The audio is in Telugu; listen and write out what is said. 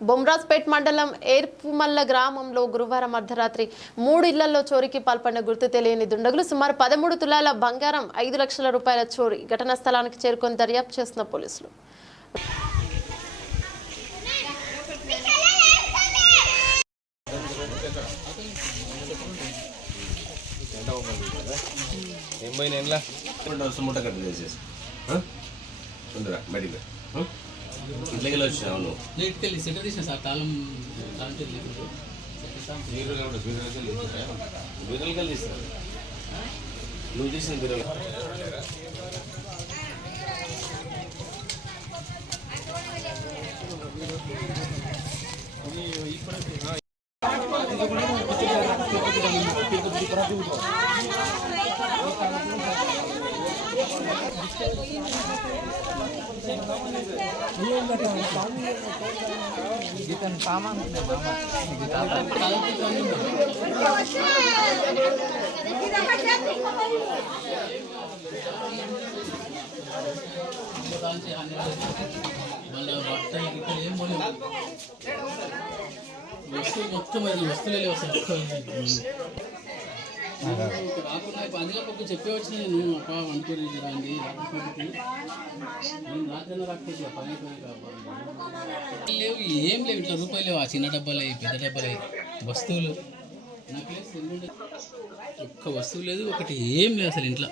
బొమ్రాజ్పేట్ మండలం ఏర్పుమల్ల గ్రామంలో గురువారం అర్ధరాత్రి 3 ఇళ్లలో చోరీకి పాల్పడిన గుర్తు తెలియని దుండగులు సుమారు 13 తులాల బంగారం 5 లక్షల రూపాయల చోరీ. ఘటనా స్థలానికి చేరుకొని దర్యాప్తు చేస్తున్న పోలీసులు ఇంట్లోకి వచ్చినావు నువ్వు ఇంటికెళ్ళి సెటర్ తీసిన సార్ తాళం బీరలు తీసినా నువ్వు చేసిన బీరలు మొత్తం వస్తువులే రాకుండా అందులో ఒక చెప్పే వచ్చిన నేను అప్ప అనుకోని రండి నేను రాత్రి రాకపోతే పని లేవు, ఏం లేవు ఇట్లా రూపాయలు లేవు. ఆ చిన్న డబ్బాలు పెద్ద డబ్బాలు వస్తువులు నాకు ఒక్క వస్తువు లేదు, ఒకటి ఏం లేదు అసలు ఇంట్లో.